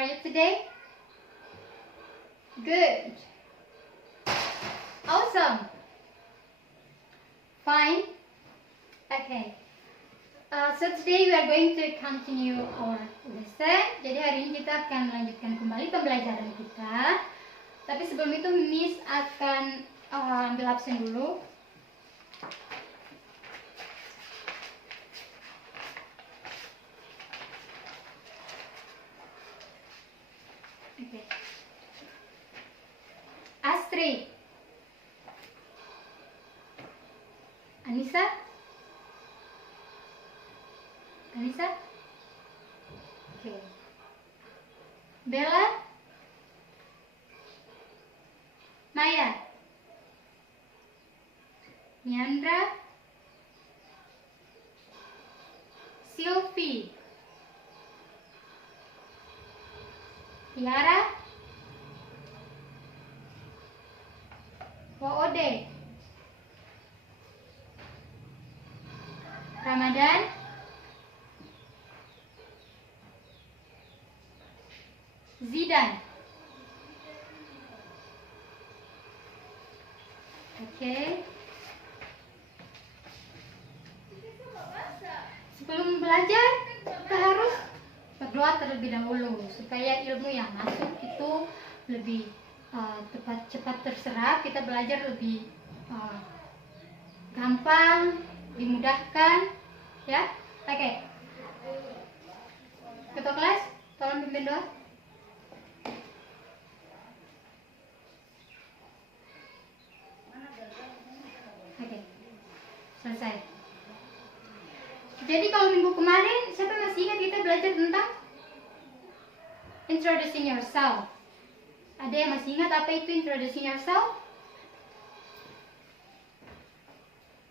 are you today? Good. Awesome. Fine. Okay. So today we are going to continue our lesson. Jadi hari ini kita akan melanjutkan kembali pembelajaran kita. Tapi sebelum itu Miss akan ambil absen dulu. Okay. Astrid, Anissa, okay. Bella, Maya, Nyandra, Sylvie, Tiara, Woode, Ramadan, Zidan. Oke. Sebelum belajar kita harus berdoa terlebih dahulu supaya ilmu yang masuk itu lebih cepat terserap, kita belajar lebih gampang, dimudahkan, ya. Oke. Ketua kelas, tolong pimpin doa. Oke. Selesai. Jadi kalau minggu kemarin, siapa masih ingat kita belajar tentang introducing yourself? Ada yang masih ingat apa itu introducing yourself?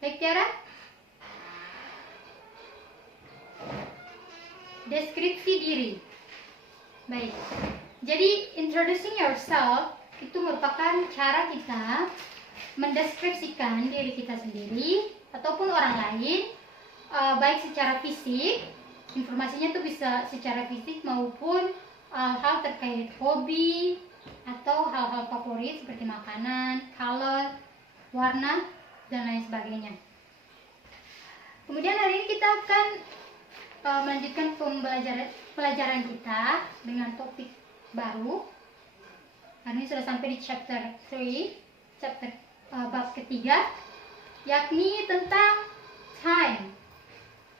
Baik, Tiara? Deskripsi diri. Baik. Jadi introducing yourself itu merupakan cara kita mendeskripsikan diri kita sendiri ataupun orang lain, baik secara fisik, informasinya tuh bisa secara fisik maupun hal terkait hobi atau hal-hal favorit seperti makanan, color, warna, dan lain sebagainya. Kemudian hari ini kita akan melanjutkan pelajaran kita dengan topik baru. Hari ini sudah sampai di chapter 3, bab ketiga, yakni tentang time,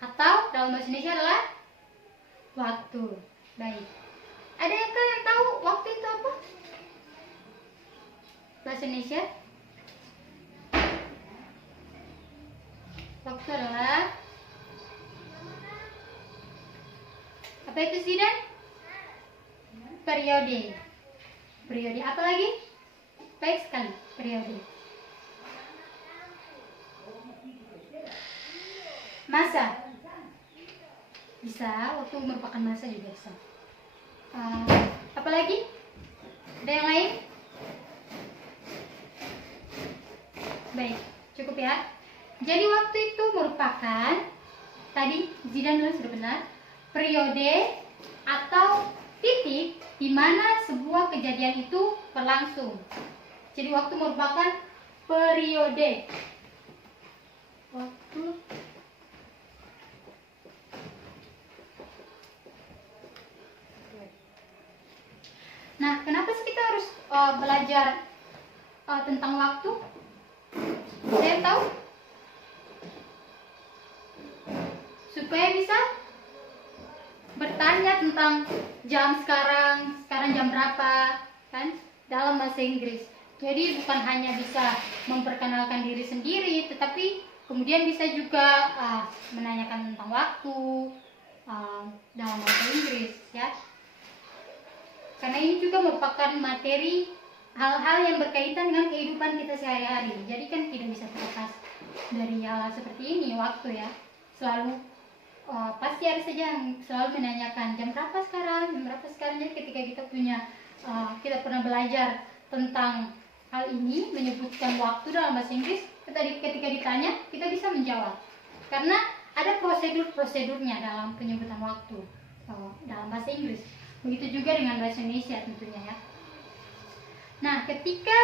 atau dalam bahasa Indonesia adalah waktu. Baik. Ada yang tahu waktu itu apa? Bahasa Indonesia? Waktu adalah apa itu sih, Dan? Periode. Periode apa lagi? Baik sekali, periode. Masa. Bisa, waktu merupakan masa juga bisa. Apa lagi? Ada yang lain? Baik, cukup ya. Jadi waktu itu merupakan, tadi Zidan bilang sudah benar, periode atau titik di mana sebuah kejadian itu berlangsung. Jadi waktu merupakan periode. Waktu Nah, kenapa sih kita harus belajar tentang waktu? Saya tahu supaya bisa bertanya tentang jam sekarang jam berapa, kan, dalam bahasa Inggris. Jadi bukan hanya bisa memperkenalkan diri sendiri, tetapi kemudian bisa juga menanyakan tentang waktu dalam bahasa Inggris, ya. Karena ini juga merupakan materi hal-hal yang berkaitan dengan kehidupan kita sehari-hari. Jadi kan tidak bisa terlepas dari hal seperti ini, waktu, ya. Selalu pasti ada saja yang selalu menanyakan jam berapa sekarang. Jadi ketika kita pernah belajar tentang hal ini, menyebutkan waktu dalam bahasa Inggris, ketika ditanya kita bisa menjawab. Karena ada prosedurnya dalam penyebutan waktu dalam bahasa Inggris. Begitu juga dengan bahasa Indonesia tentunya ya. Nah, ketika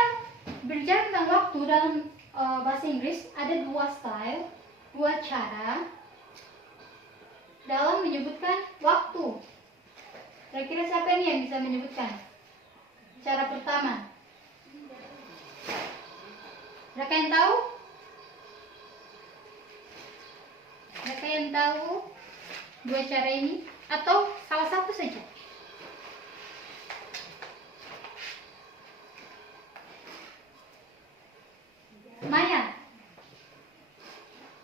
berbicara tentang waktu dalam bahasa Inggris ada dua style, dua cara dalam menyebutkan waktu. Kira-kira siapa nih yang bisa menyebutkan? Cara pertama. Mereka yang tahu? Mereka yang tahu dua cara ini? Atau salah satu saja? Maya,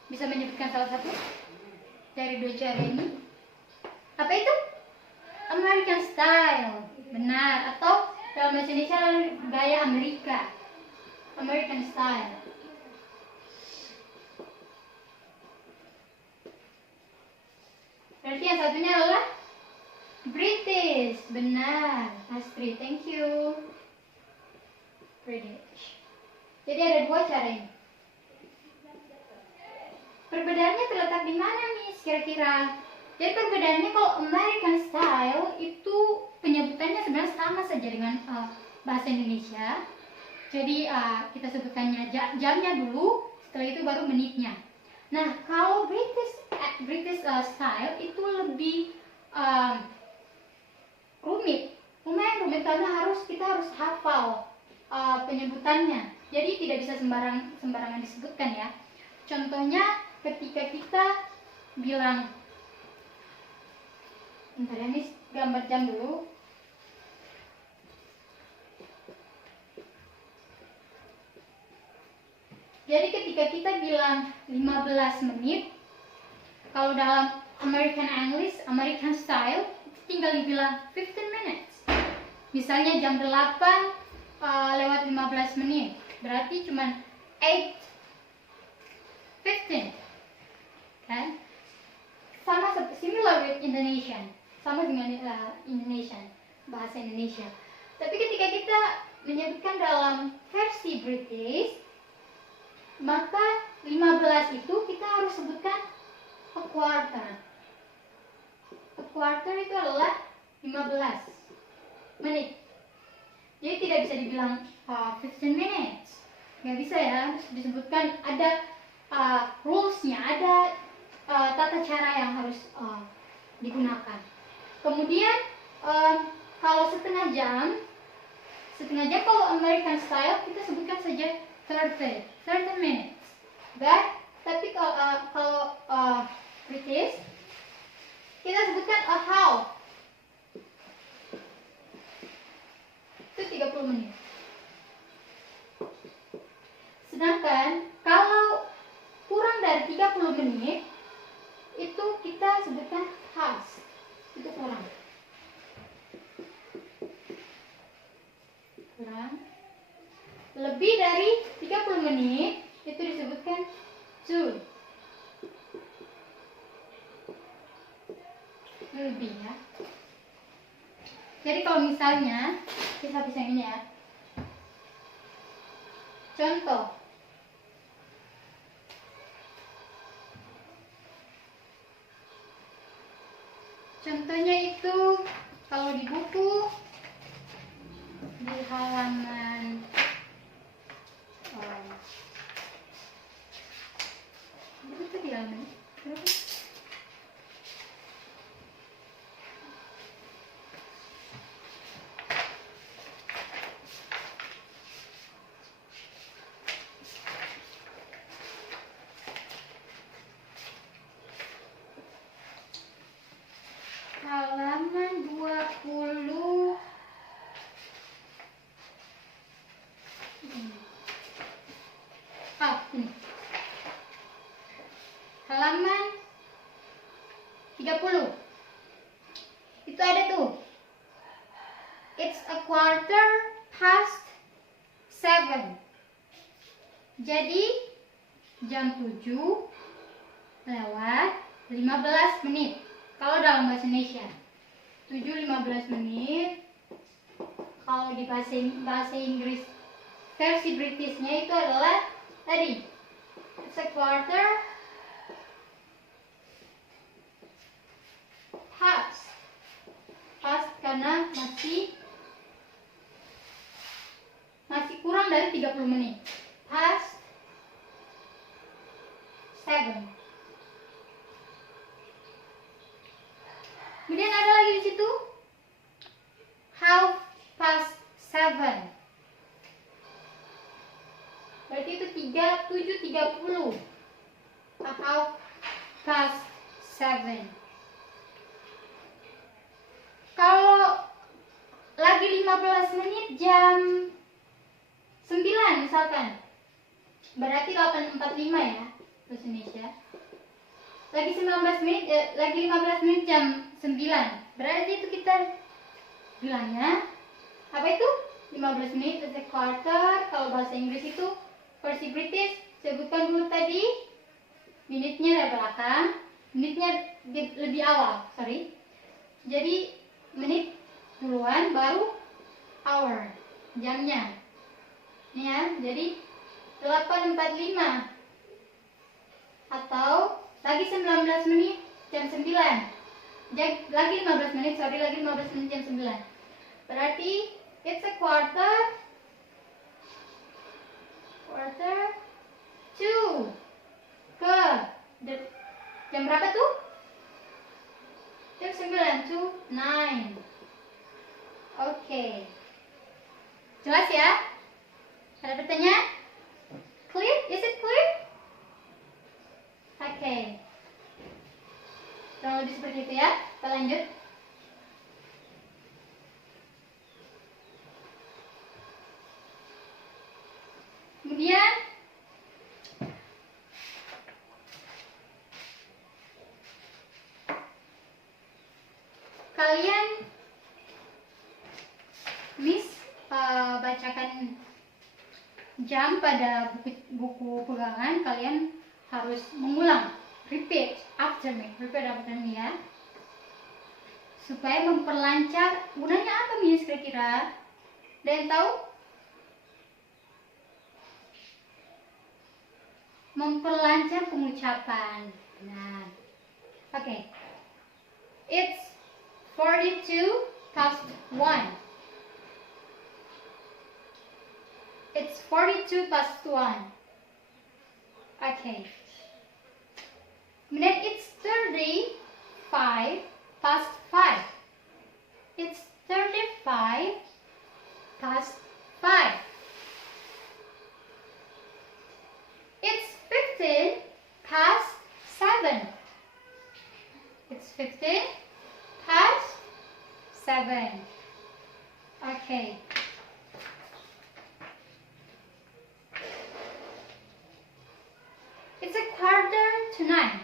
bisa menyebutkan salah satu dari dua cara ini? Apa itu? American style, benar. Atau dalam bahasa Indonesia gaya Amerika, American style. Berarti yang satunya adalah British, benar. Astrid, thank you. British. Jadi ada dua cara ini. Perbedaannya terletak di mana nih kira-kira? Jadi perbedaannya kalau American style itu penyebutannya sebenarnya sama saja dengan bahasa Indonesia. Jadi kita sebutkannya jamnya dulu, setelah itu baru menitnya. Nah, kalau British style itu lebih rumit, lumayan rumit karena kita harus hafal penyebutannya. Jadi tidak bisa sembarangan disebutkan ya. Contohnya ketika kita bilang, bentar ya, ini gambar jam dulu. Jadi ketika kita bilang 15 menit, kalau dalam American English, American style, tinggal dibilang 15 minutes. Misalnya jam 8 lewat 15 menit, berarti cuma 8:15. Kan? Sama similar with Indonesian. Sama dengan Indonesian, bahasa Indonesia. Tapi ketika kita menyebutkan dalam versi British, maka 15 itu kita harus sebutkan a quarter. A quarter itu adalah 15 menit. Jadi tidak bisa dibilang 15 minutes. Nggak bisa ya, harus disebutkan ada rules-nya, ada tata cara yang harus digunakan. Kemudian kalau setengah jam kalau American style kita sebutkan saja 30 minutes. Tapi kalau British kita sebutkan a half. Itu 30 menit. Sedangkan kalau kurang dari 30 menit itu kita sebutkan half. Itu kurang. Lebih dari 30 menit itu disebutkan two. Lebih ya. Jadi kalau misalnya kita bisa ini ya. Contoh. Contohnya itu kalau di buku di halaman itu di halaman berapa? Halaman 20. Ini. Halaman 30. Itu ada tuh. It's a quarter past 7. Jadi jam 7 lewat 15 menit. Kalau dalam bahasa Indonesia 7:15 menit. Kalau di bahasa Inggris versi Britishnya itu adalah tadi it's a quarter past karena masih kurang dari 30 menit. Past 7. Kemudian ada lagi di situ half past 7. Berarti itu 7:30. Half past 7. Kalau lagi 15 menit jam 9 misalkan, berarti 8:45 ya bahasa Indonesia. Lagi 15 menit jam 9, berarti itu kita bilangnya apa itu? 15 menit is a quarter. Kalau bahasa Inggris itu versi British, sebutkan dulu tadi minitnya dari belakang, menitnya lebih awal, sorry. Jadi menit duluan baru hour, jamnya. Ini ya, jadi 8:45 atau lagi 19 menit jam 9. Lagi 15 menit jam 9. Berarti it's a quarter to ke jam berapa tuh? Jam 9 to 9. Oke. Jelas ya? Ada pertanyaan? Clear? Is it clear? Oke. Kurang lebih seperti itu ya. Kita lanjut. Kemudian kalian bacakan jam pada buku pegangan, kalian harus mengulang, repeat after me ya, supaya memperlancar. Gunanya apa Miss kira-kira? Ada yang tahu? Memperlancar pengucapan. Nah, oke. It's 42 past 1. It's 42 past 1. Okay. Kemudian it's 35 past 5. It's 35 past 5. It's 15 past 7. It's 15 past 7. Okay. It's a quarter to 9.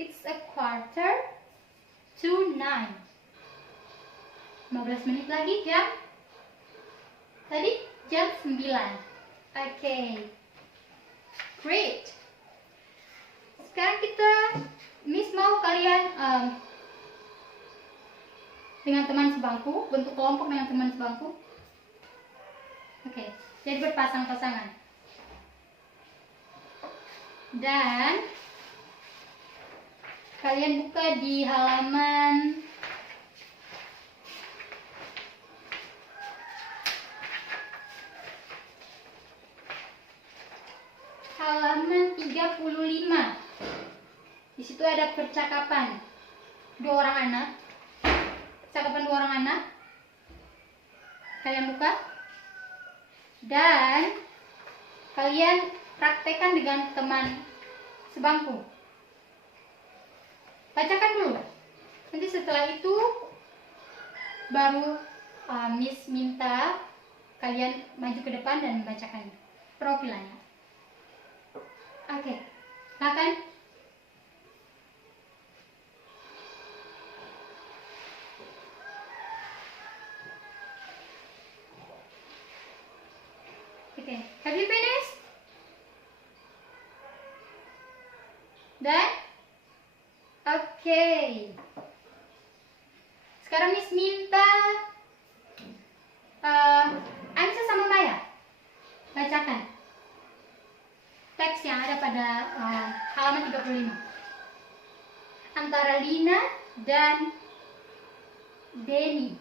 It's a quarter to 9. 15 menit lagi jam. Tadi jam 9. Okay. Great. Sekarang Miss mau kalian dengan teman sebangku, bentuk kelompok dengan teman sebangku. Oke, jadi berpasang-pasangan. Dan kalian buka di halaman halaman 35. Di situ ada percakapan dua orang anak. Kalian buka dan kalian praktekkan dengan teman sebangku. Bacakan dulu. Nanti setelah itu baru Miss minta kalian maju ke depan dan membacakan profilannya. Oke, silakan. Okay, have you finished? Done? Okay. Sekarang Miss minta Anissa sama Maya bacakan teks yang ada pada halaman 35 antara Lina dan Denny.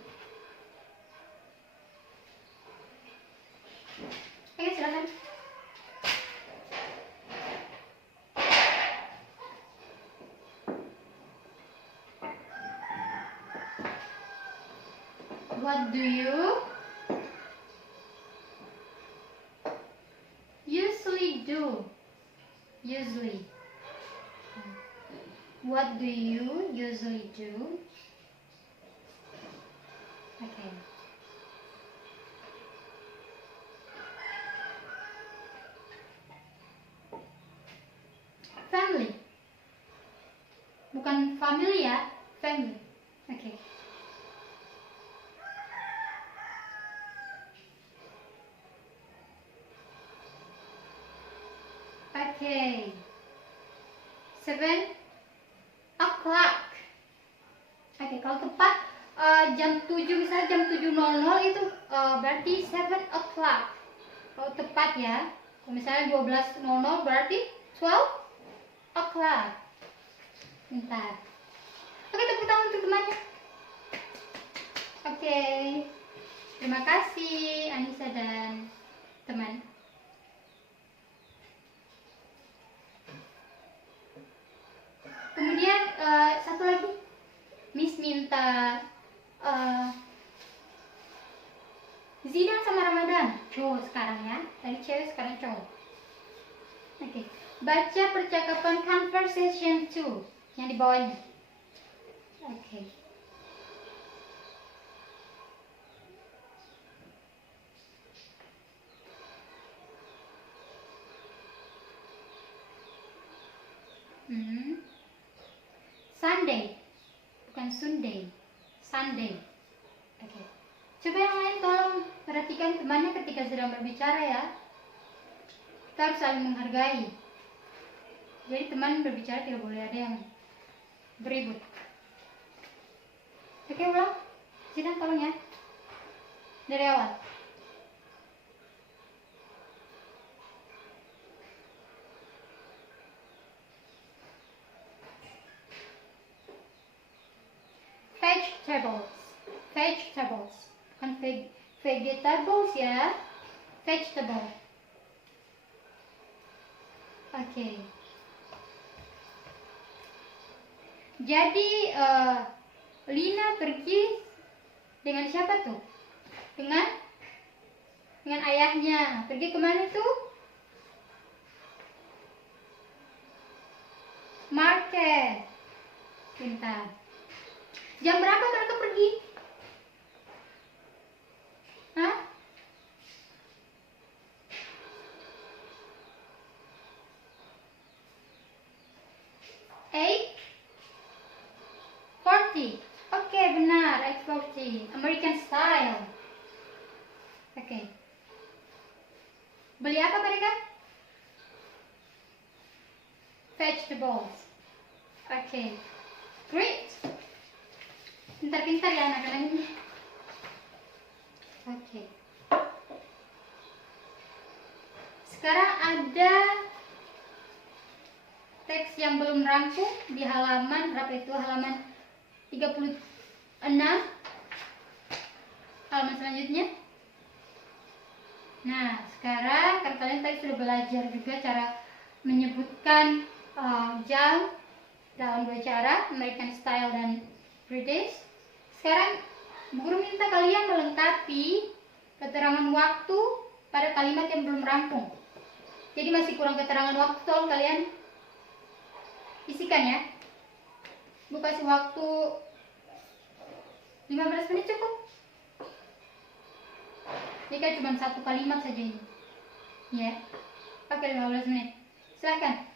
What do you usually do? Usually. What do you usually do? Okay. Family. Bukan family ya, family. Okay. Okay. 7 o'clock. Oke, kalau tepat jam 7, misalnya jam 7.00 itu berarti 7 o'clock. Kalau tepat ya. Kalau misalnya 12.00 berarti 12 o'clock. Bentar. Oke, tepuk tangan untuk temannya. Oke. Terima kasih Anissa dan teman. Kemudian satu lagi, Miss minta Zidan sama Ramadan, cowok sekarang ya, tadi cewek sekarang cowok. Oke, baca percakapan conversation 2 yang di bawahnya. Oke. Sunday, bukan Sunday, Sunday. Oke. Coba yang lain tolong perhatikan temannya ketika sedang berbicara ya. Kita harus saling menghargai. Jadi teman berbicara tidak boleh ada yang beribut. Oke, ulang. Silakan tolong ya. Dari awal. Vegetables, vegetables, bukan vegetables ya, vegetable. Oke. Jadi Lina pergi dengan siapa tuh? Dengan ayahnya. Pergi kemana tuh? Market. Bentar. Jam berapa mereka pergi? Hah? Eight 40. Oke, benar, 8:40. American style. Oke. Beli apa mereka? Vegetables. Oke. Great. Pintar-pintar ya anak-anak ini. Oke. Sekarang ada teks yang belum rampung di halaman berapa itu? Halaman 36. Halaman selanjutnya. Nah, sekarang karena kalian tadi sudah belajar juga cara menyebutkan jam dalam dua cara, American style dan British. Sekarang guru minta kalian melengkapi keterangan waktu pada kalimat yang belum rampung. Jadi masih kurang keterangan waktu, tolong kalian isikan ya. Bu kasih waktu 15 menit cukup. Ini kan cuma satu kalimat saja ini. Ya. Pakai 15 menit. Silakan.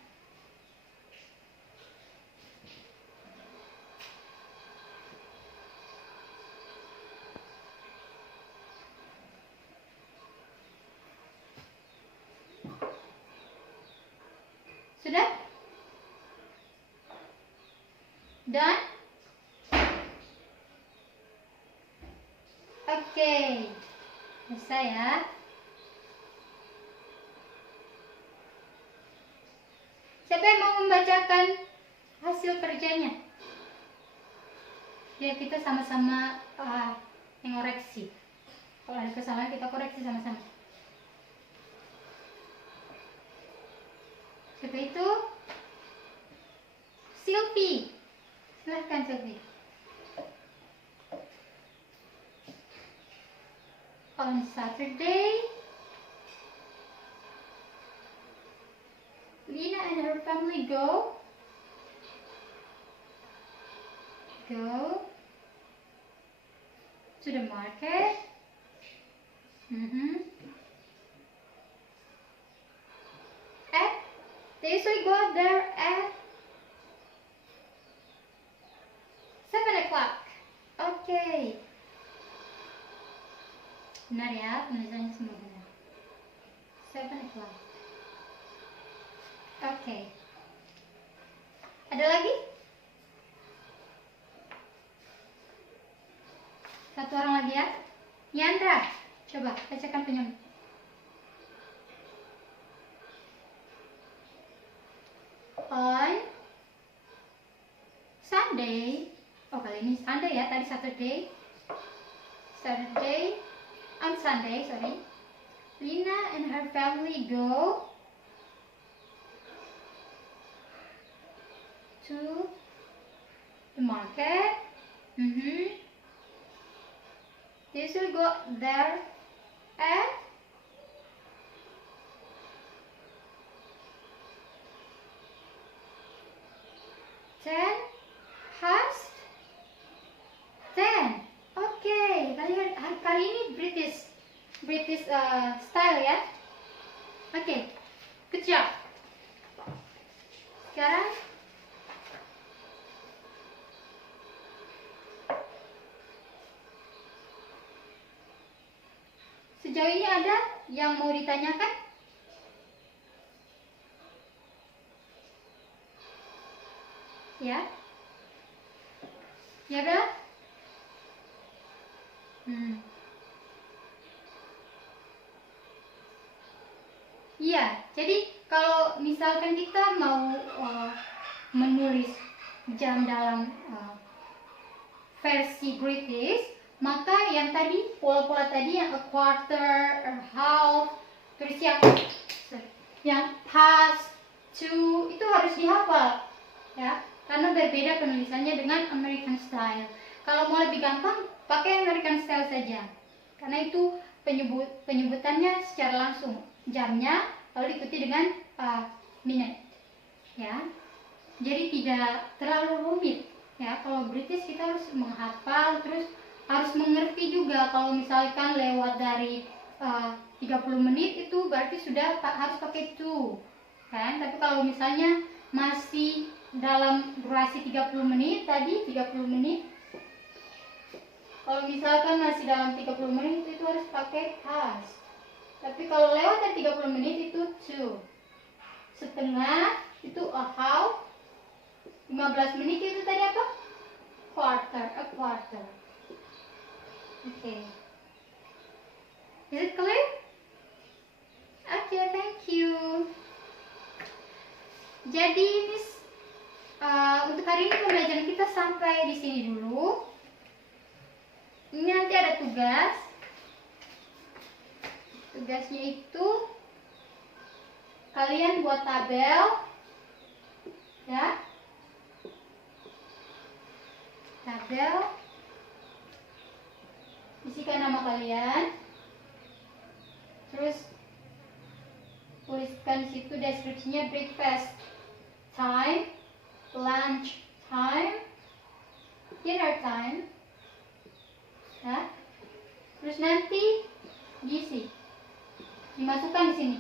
Sudah? Dan? Oke. Bisa ya. Siapa yang mau membacakan hasil kerjanya? Ya, kita sama-sama mengoreksi. Kalau ada kesalahan kita koreksi sama-sama. Siapa itu? Sylvie. Silahkan Sylvie. On Saturday, Lina and her family go to the market. They usually go there at 7 o'clock. Okay. Benar ya, penulisannya semua benar. 7 o'clock. Okay. Ada lagi? Satu orang lagi ya. Yandra, coba bacakan penyebut. On Sunday, kali ini Sunday ya, tadi Saturday. On Sunday, Lina and her family go to the market. They should go there at 10:10. Oke, kali ini British style ya. Oke, good job. Sekarang sejauh ini ada yang mau ditanyakan? Ya? Ya Bella? Iya, jadi kalau misalkan kita mau menulis jam dalam versi British, maka yang tadi pola-pola tadi yang a quarter, a half, terus yang past, to itu harus dihafal ya, karena berbeda penulisannya dengan American style. Kalau mau lebih gampang pakai American style saja, karena itu penyebutannya secara langsung jamnya, lalu diikuti dengan minute ya, jadi tidak terlalu rumit ya. Kalau British kita harus menghafal, terus harus mengerti juga kalau misalkan lewat dari 30 menit itu berarti sudah harus pakai to kan. Tapi kalau misalnya masih dalam durasi 30 menit tadi 30 menit, kalau misalkan masih dalam 30 menit itu harus pakai past. Tapi kalau lewat dari 30 menit itu to. Setengah itu a half. 15 menit itu tadi apa? A quarter. Okay. Is it clear? Okay, thank you. Jadi Miss, untuk hari ini pembelajaran kita sampai di sini dulu. Ini nanti ada tugas. Tugasnya itu kalian buat tabel ya. Tabel, isikan nama kalian, terus tuliskan di situ deskripsinya: breakfast time, lunch time, dinner time ya. Terus nanti dimasukkan di sini.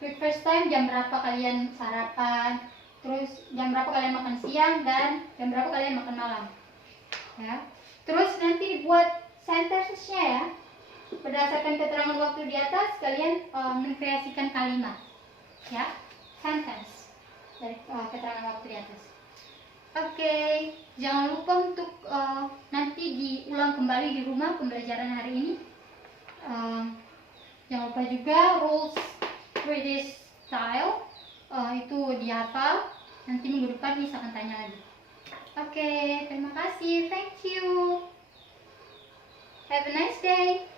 Breakfast time jam berapa kalian sarapan, terus jam berapa kalian makan siang, dan jam berapa kalian makan malam ya. Terus nanti dibuat sentences-nya ya. Berdasarkan keterangan waktu di atas, kalian mengkreasikan kalimat ya, sentence dari keterangan waktu di atas. Oke, jangan lupa untuk nanti diulang kembali di rumah pembelajaran hari ini. Jangan lupa juga rules British style itu dihafal. Nanti minggu depan bisa akan tanya lagi. Oke, terima kasih. Thank you. Have a nice day.